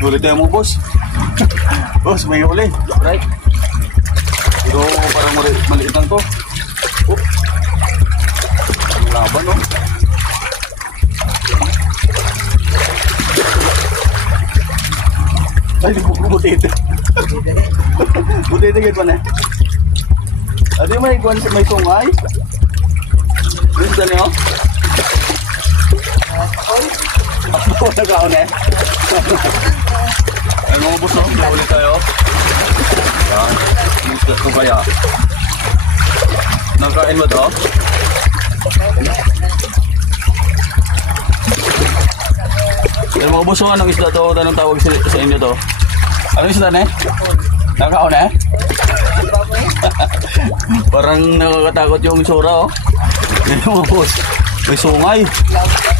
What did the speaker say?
Huli tayo mo, boss. Boss, may huli. Right. Pero parang maliit lang to. Oh. Ang laban, no? Ay, di ko butete. Butete git pa na. Adi may sungay. Dito na niyo. Ako nag-aon eh. Ay mga boss, no? Ulit tayo. Yan. Musgat ko kaya. Nakain mo to? Yan mga boss, anong isda to? Anong tawag sa inyo to? Anong isda na eh? Nakaon eh? Parang nakakatakot yung sura oh. Yan mga boss. May sungay.